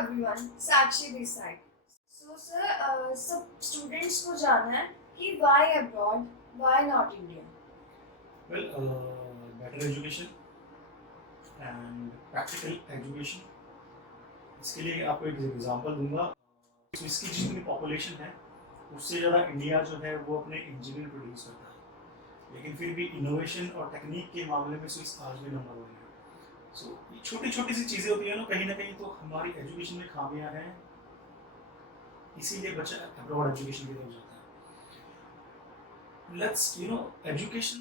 everyone, Sakshi this side. So sir, सब students को जानना है कि why abroad, why not India? Well, better education and practical education. इसके लिए आपको एक एग्जांपल दूंगा। स्विस की जितनी पॉपुलेशन है उससे ज़्यादा इंडिया जो है वो अपने इंजीनियर प्रोड्यूस करता है, लेकिन फिर भी इनोवेशन और टेक्निक के मामले में स्विस आज भी नंबर 1 है। सो ये छोटी छोटी सी चीज़ें होती है ना कहीं तो हमारी एजुकेशन में खामियां हैं, इसीलिए बच्चा अब्रॉड एजुकेशन की तरफ जाता है। लेट्स एजुकेशन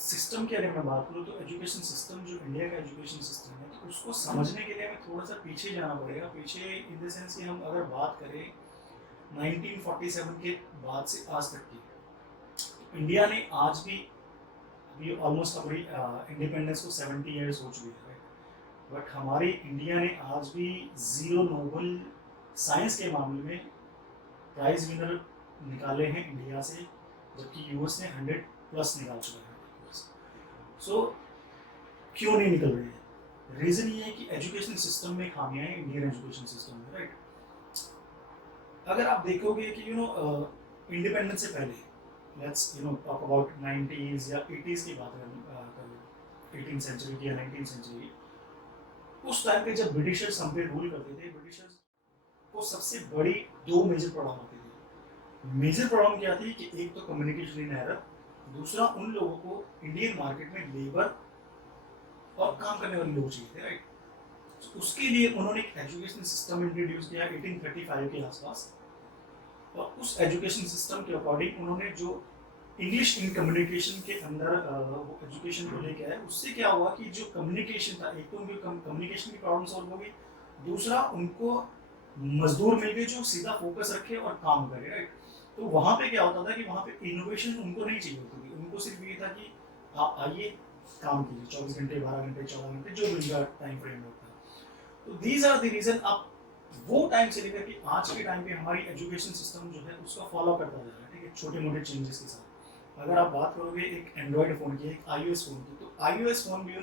सिस्टम की अगर मैं बात करूँ तो एजुकेशन सिस्टम जो इंडिया का एजुकेशन सिस्टम है तो उसको समझने के लिए हमें थोड़ा सा पीछे जाना पड़ेगा। पीछे इन द सेंस कि हम अगर बात करें 1947 के बाद से आज तक की, तो इंडिया ने आज भी अभी ऑलमोस्ट अपनी इंडिपेंडेंस को 70 ईयर्स हो चुके हैं, बट हमारी इंडिया ने आज भी 0 नोबल साइंस के मामले में प्राइज विनर निकाले हैं इंडिया से, जबकि यूएस ने 100 प्लस निकाल चुका है। सो क्यों नहीं निकल रही है? रीजन ये है कि एजुकेशन सिस्टम में खामियां हैं इंडियन एजुकेशन सिस्टम में, राइट। अगर आप देखोगे कि इंडिपेंडेंस से पहले लेट्स टॉक अबाउट 90s या 80s की बात करें, 18th सेंचुरी की या 19th सेंचुरी, उस टाइम पे जब ब्रिटिशर्स हम पे रूल करते थे, ब्रिटिशर्स को सबसे बड़ी 2 मेजर प्रॉब्लम होती थी। मेजर प्रॉब्लम क्या थी कि एक तो कम्युनिकेशन इन एरर, दूसरा उन लोगों को इंडियन मार्केट में लेबर और काम करने वाले लोग चाहिए थे, राइट। तो उसके लिए उन्होंने एक एजुकेशन सिस्टम इंट्रोड्यूस किया 1835 के आसपास, और उस एजुकेशन सिस्टम के अकॉर्डिंग उन्होंने जो इंग्लिश इन कम्युनिकेशन के अंदर वो एजुकेशन को लेके आए। उससे क्या हुआ कि जो कम्युनिकेशन था, एक तो उनकी कम्युनिकेशन की प्रॉब्लम सॉल्व हो गई, दूसरा उनको मजदूर मिल गए जो सीधा फोकस रखे और काम करे, राइट। तो वहाँ पे क्या होता था कि वहाँ पे इनोवेशन उनको नहीं चाहिए होती थी, उनको सिर्फ ये था कि आप आइए काम कीजिए 24 घंटे 12 घंटे 14 घंटे जो भी उनका टाइम फ्रेम होता है। तो दीज आर द रीजन आप वो टाइम से लेकर के आज के टाइम पे हमारी एजुकेशन सिस्टम जो है उसका फॉलो करता जा रहा है, ठीक है, छोटे मोटे चेंजेस के साथ। अगर आप बात करोगे एक एंड्रॉयड फ़ोन की, एक iOS फ़ोन की, तो iOS फ़ोन भी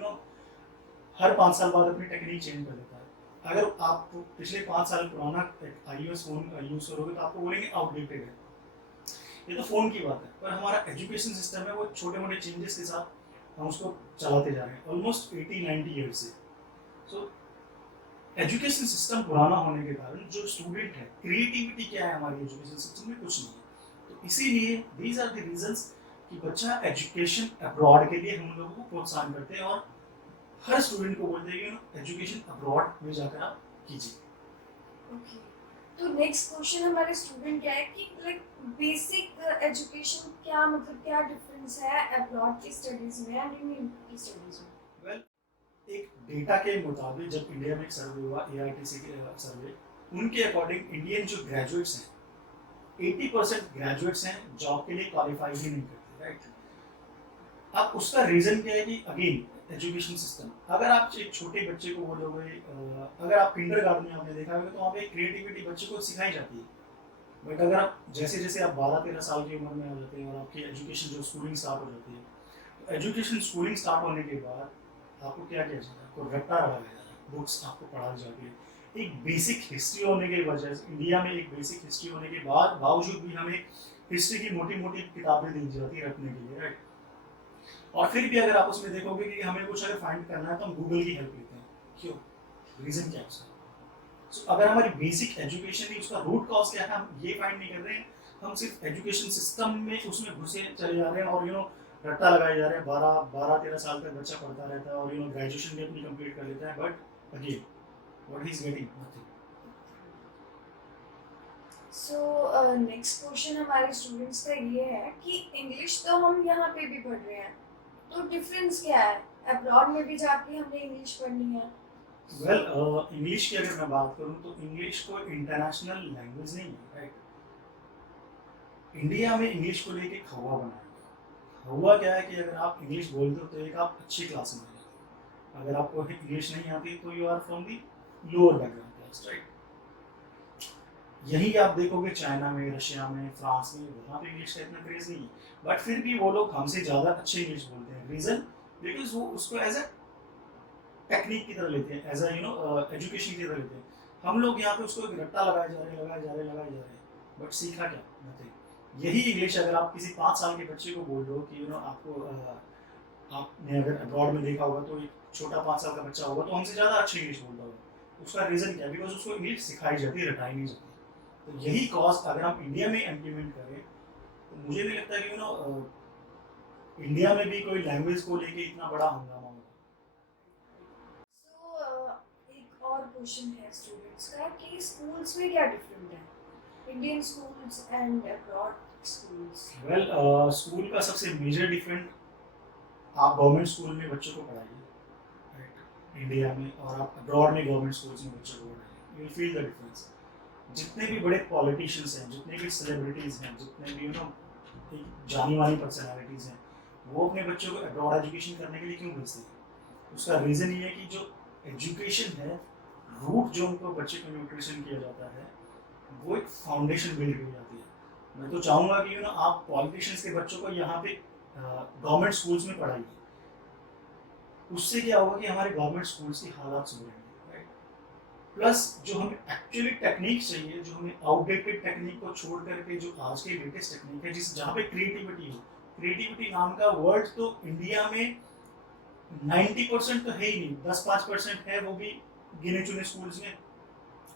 हर 5 साल बाद अपनी टेक्निक चेंज कर देता है। अगर आप पिछले 5 साल पुराना एक iOS फ़ोन यूज़ करोगे तो आपको बोलेंगे आउटडेटेड है। ये तो फ़ोन की बात है, पर हमारा एजुकेशन सिस्टम है वो छोटे मोटे चेंजेस के साथ हम उसको चलाते जा रहे हैं ऑलमोस्ट 80-90 ईयर्स से। सो एजुकेशन सिस्टम पुराना होने के कारण जो स्टूडेंट है, क्रिएटिविटी क्या है हमारी एजुकेशन सिस्टम में, कुछ नहीं है। तो इसीलिए दीज आर द रीजंस कि बच्चा एजुकेशन अब्रॉड के लिए हम लोगों को प्रोत्साहन करते हैं और हर स्टूडेंट को बोलते हैं कि एजुकेशन अब्रॉड में जाकर आप कीजिए। Okay. तो नेक्स्ट क्वेश्चन हमारे स्टूडेंट क्या है कि लाइक बेसिक एजुकेशन क्या मतलब क्या डिफरेंस है अब्रॉड की स्टडीज में एंड इंडियन की स्टडीज में? वेल, एक डेटा के मुताबिक जब इंडिया में एक सर्वे हुआ AITC के सर्वे, उनके अकॉर्डिंग इंडियन जो ग्रेजुएट्स हैं 80% ग्रेजुएट्स हैं जॉब के लिए क्वालिफाई ही नहीं करते, राइट। अब उसका रीजन क्या है कि अगेन एजुकेशन सिस्टम। अगर आप एक छोटे बच्चे को बोलोगे, अगर आप किंडरगार्टन में आपने देखा होगा तो वहाँ पे क्रिएटिविटी बच्चे को सिखाई जाती है, बट अगर आप जैसे जैसे आप 12-13 साल की उम्र में आ जाते हैं और आपकी एजुकेशन जो स्कूलिंग स्टार्ट हो जाती है, तो एजुकेशन स्कूलिंग स्टार्ट होने के बाद आपको क्या किया जाता है, आपको रट्टा रहा जाता है, बुक्स आपको पढ़ाई जाती है। एक बेसिक हिस्ट्री होने की वजह से इंडिया में एक बेसिक हिस्ट्री होने के बाद बावजूद भी हमें हिस्ट्री की मोटी मोटी किताबें दी जाती है रखने के लिए, राइट। और फिर भी अगर आप उसमें देखोगे कि हमें कुछ अगर फाइंड करना है तो हम गूगल की हेल्प लेते हैं। क्यों? रीजन क्या है उसका? अगर हमारी बेसिक एजुकेशन ही उसका रूट कॉज क्या है हम ये फाइंड नहीं कर रहे हैं, हम सिर्फ एजुकेशन सिस्टम में उसमें घुसे चले जा रहे हैं और रट्टा लगाए जा रहे हैं। 12-13 साल तक बच्चा पढ़ता रहता है और ग्रेजुएशन भी अपनी कंप्लीट कर लेता है, but again what he is getting nothing. So next question हमारे स्टूडेंट्स का ये है कि इंग्लिश तो हम यहाँ पे भी पढ़ रहे हैं, तो डिफरेंस क्या है? अब्रॉड में भी जाके हमने इंग्लिश पढ़नी है। वेल, इंग्लिश की अगर मैं बात करूँ तो इंग्लिश को इंटरनेशनल लैंग्वेज नहीं है, राइट। इंडिया में इंग्लिश को लेके एक हवा बनाया गया। हवा क्या है कि अगर आप इंग्लिश बोलते हो तो एक आप अच्छी क्लास में आ जाते हो, अगर आपको इंग्लिश नहीं आती तो you are from the lower background class, right. यही आप देखोगे चाइना में, रशिया में, फ्रांस में, वहाँ पे इंग्लिश का इतना क्रेज नहीं है, बट फिर भी वो लोग हमसे ज़्यादा अच्छे इंग्लिश बोलते हैं। रीज़न बिकॉज वो उसको एज अ टेक्निक की तरह लेते हैं, एज अ एजुकेशन की तरह लेते हैं। हम लोग यहाँ पे उसको एक रट्टा लगाए जा रहे हैं, बट सीखा क्या? नथिंग। यही इंग्लिश अगर आप किसी 5 साल के बच्चे को बोल दो कि आपको आपने अगर अब्रॉड में देखा होगा तो एक छोटा 5 साल का बच्चा होगा तो हमसे ज़्यादा अच्छी इंग्लिश बोलता होगा। उसका रीज़न क्या है? बिकॉज उसको इंग्लिश सिखाई जाती है, रटाई नहीं जाती। तो यही कॉज अगर हम इंडिया में इम्प्लीमेंट करें तो मुझे नहीं लगता कि इंडिया में भी कोई लैंग्वेज को लेके इतना बड़ा हंगामा होगा। एक और क्वेश्चन है स्टूडेंट्स का कि स्कूल्स में क्या डिफरेंट है Indian schools and abroad schools. Well, school का सबसे मेजर डिफरेंट, आप गवर्नमेंट स्कूल में बच्चों को पढ़ाइए, राइट, इंडिया में, और आप अब्रॉड में गवर्नमेंट स्कूल्स में बच्चों को पढ़ाइए, you will feel the difference. जितने भी बड़े पॉलिटिशियंस हैं, जितने भी सेलिब्रिटीज़ हैं, जितने भी जानी मानी पर्सनैलिटीज़ हैं, वो अपने बच्चों को अब्रॉड एजुकेशन करने के लिए क्यों भेजते हैं? उसका रीज़न ये है कि जो एजुकेशन है, रूट जो उनको बच्चे को न्यूट्रिशन किया जाता है, वो एक फाउंडेशन बिल्ड की जाती है। मैं तो चाहूँगा कि आप पॉलिटिशियंस के बच्चों को यहाँ पे गवर्नमेंट स्कूल्स में पढ़ाइए। उससे क्या होगा कि हमारे गवर्नमेंट स्कूल्स की हालात सुधरेंगे, राइट। प्लस जो हमें एक्चुअली टेक्निक चाहिए, जो हमें आउटडेटेड टेक्निक को छोड़ करके जो आज की लेटेस्ट टेक्निक है, जिस जहाँ पे क्रिएटिविटी हो, क्रिएटिविटी नाम का वर्ड तो इंडिया में 90% तो है ही नहीं, 10-5% है, वो भी गिने चुने स्कूल्स में,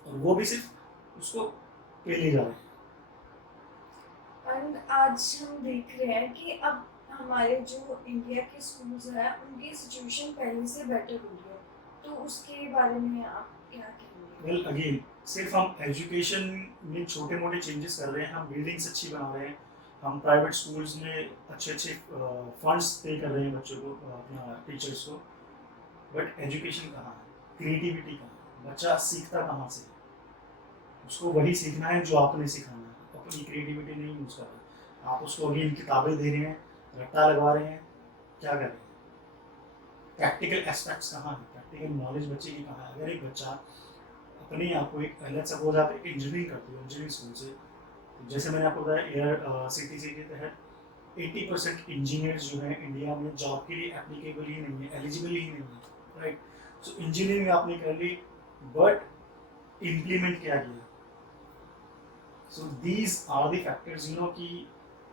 और वो भी सिर्फ उसको पेले जा रहे हैं। एंड आज हम देख रहे हैं कि अब हमारे जो इंडिया के स्कूल्स हैं उनकी सिचुएशन पहले से बेटर हो रही है, तो उसके बारे में आप क्या कहेंगे? वेल, अगेन, सिर्फ हम एजुकेशन में छोटे मोटे चेंजेस कर रहे हैं, हम बिल्डिंग्स अच्छी बना रहे हैं, हम प्राइवेट स्कूल्स में अच्छे अच्छे फंड्स पे कर रहे हैं बच्चों को, अपना टीचर्स को, बट एजुकेशन कहाँ है? क्रिएटिविटी कहाँ है? बच्चा सीखता कहाँ से है? उसको वही सीखना है जो आपने सिखाना है, अपनी क्रिएटिविटी नहीं यूज़ कर रहे। आप उसको अगेन किताबें दे रहे हैं, रट्टा लगवा रहे हैं, क्या कर रहे हैं? प्रैक्टिकल एस्पेक्ट्स कहाँ है? प्रैक्टिकल नॉलेज बच्चे की कहाँ है? अगर एक बच्चा अपने आप को एक, लेट्स सपोज आप एक इंजीनियरिंग करते हो, इंजीनियरिंग स्कूल से, तो जैसे मैंने आपको बताया, एयर सीटीसी के तहत 80% इंजीनियर्स जो हैं इंडिया में जॉब के लिए एप्लीकेबल ही नहीं है, एलिजिबल ही नहीं है, राइट। सो इंजीनियरिंग आपने कर ली, बट इम्प्लीमेंट क्या किया? So these are the factors कि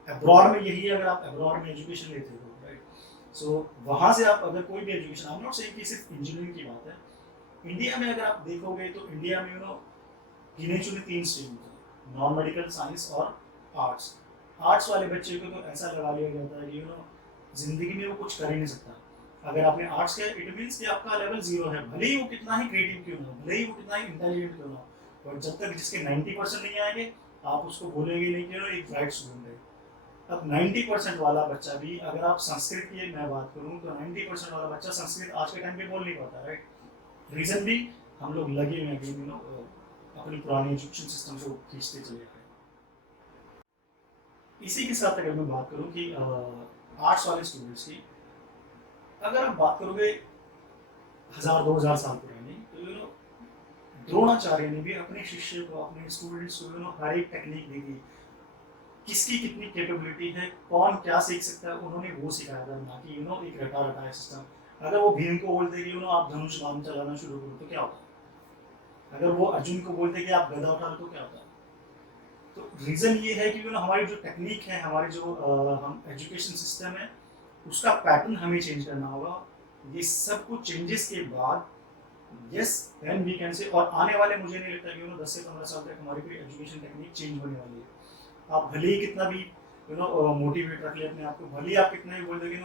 अब्रॉड में यही है, अगर आप अब्रॉड में एजुकेशन लेते हो, राइट, सो वहाँ से आप अगर कोई भी education, I am not saying कि सिर्फ इंजीनियरिंग की बात है, इंडिया में अगर आप देखोगे तो इंडिया में गिने चुने 3 स्ट्रीम होते हैं, नॉन मेडिकल, साइंस और आर्ट्स। आर्ट्स वाले बच्चे को तो ऐसा लगा लिया जाता है कि जिंदगी में वो कुछ कर ही नहीं सकता। अगर आपने आर्ट्स किया, इट मीन्स कि आपका लेवल 0 है, भले ही वो कितना ही क्रिएटिव क्यों ना हो, भले ही वो कितना ही इंटेलिजेंट क्यों ना हो, बट जब तक जिसके 90% नहीं आएंगे, आप उसको बोलेंगे नहीं कि एक ब्राइट स्टूडेंट है। अब 90% वाला बच्चा भी, अगर आप संस्कृत की मैं बात करूँ तो 90% वाला बच्चा संस्कृत आज के टाइम पे बोल नहीं पाता, राइट। रीज़न भी हम लोग लगे हुए हैं अपनी पुरानी एजुकेशन सिस्टम को खींचते चले गए। इसी के साथ अगर मैं बात करूँ कि आर्ट्स वाले स्टूडेंट्स की, अगर आप बात करोगे 1000-2000 साल पुरानी, तो द्रोणाचार्य ने भी अपने शिष्य को, अपने स्टूडेंट्स को हर एक टेक्निक दी थी, किसकी कितनी कैपेबिलिटी है, कौन क्या सीख सकता है, उन्होंने वो सिखाया था, ना कि एक रटा रटाया सिस्टम। अगर वो भीम को बोलते कि आप धनुष बाण चलाना शुरू करो तो क्या होता? अगर वो अर्जुन को बोलते कि आप गदा उठा लो तो क्या होता? तो रीज़न ये है कि हमारी जो टेक्निक है, हमारी जो हम एजुकेशन सिस्टम है, उसका पैटर्न हमें चेंज करना होगा। ये सब कुछ चेंजेस के बाद yes then we can say, और आने वाले मुझे नहीं लगता कि 10 से 15 साल तक हमारी कोई एजुकेशन टेक्निक चेंज होने वाली है। आप भले ही कितना भी मोटिवेट रख ले अपने आप को, भले ही आप कितना ही बोल दो कि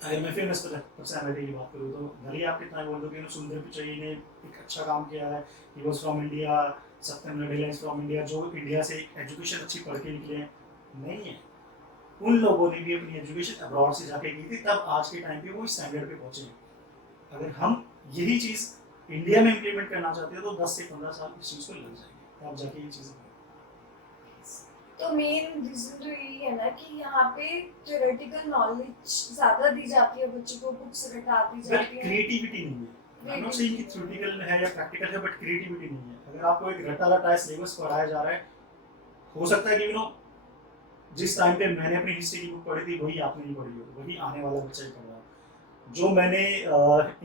अगर मैं फेमस पर्सनैलिटी की बात करूँ तो भले ही आप कितना बोल दो कि सुंदर पिचाई ने एक अच्छा काम किया है, he was from India, Satyam Nadella is from India, जो इंडिया से एजुकेशन अच्छी पढ़ के निकले हैं, नहीं है। उन लोगों ने भी अपनी एजुकेशन अब्रॉड से जाके की थी, तब आज के टाइम पे वो स्टैंडर्ड पे पहुंचे हैं। अगर हम यही चीज़ इंडिया में इम्प्लीमेंट करना चाहते हैं तो 10 से 15 साल इस चीज़ को लग जाएंगे, तब जाके ये चीज़ें। तो मेन रीजन तो यही है ना कि यहाँ पे थ्योरेटिकल नॉलेज ज्यादा दी जाती है, बच्चों को बुक्स रटा दी जाती है, क्रिएटिविटी नहीं है। I'm not saying कि थ्योरेटिकल है या प्रैक्टिकल है, बट क्रिएटिविटी नहीं है। अगर आपको एक रटा रटाया सिलेबस पढ़ाया जा रहा है, हो सकता है कि जिस टाइम पे मैंने अपनी हिस्ट्री की बुक पढ़ी थी वही आपने नहीं पढ़ी हो, वही आने वाला बच्चा ही पढ़ रहा है। जो मैंने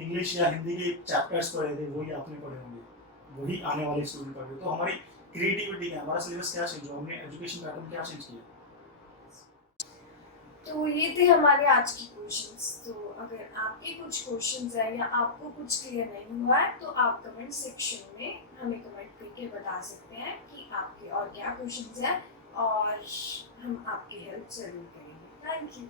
इंग्लिश या हिंदी के चैप्टर्स पढ़े थे वही आपने पढ़े होंगे, वही आने वाले स्टूडेंट का भी। तो हमारी क्रिएटिविटी क्या है, हमारा सिलेबस क्या चेंज हुआ, हमने एजुकेशन पैटर्न क्या चेंज किया। तो ये थे हमारे आज के क्वेश्चंस। तो अगर आपके कुछ क्वेश्चंस हैं या आपको कुछ क्लियर नहीं हुआ है तो आप कमेंट सेक्शन में हमें कमेंट करके बता सकते हैं कि आपके और क्या क्वेश्चंस हैं, और हम आपकी हेल्प जरूर करेंगे। Thank you.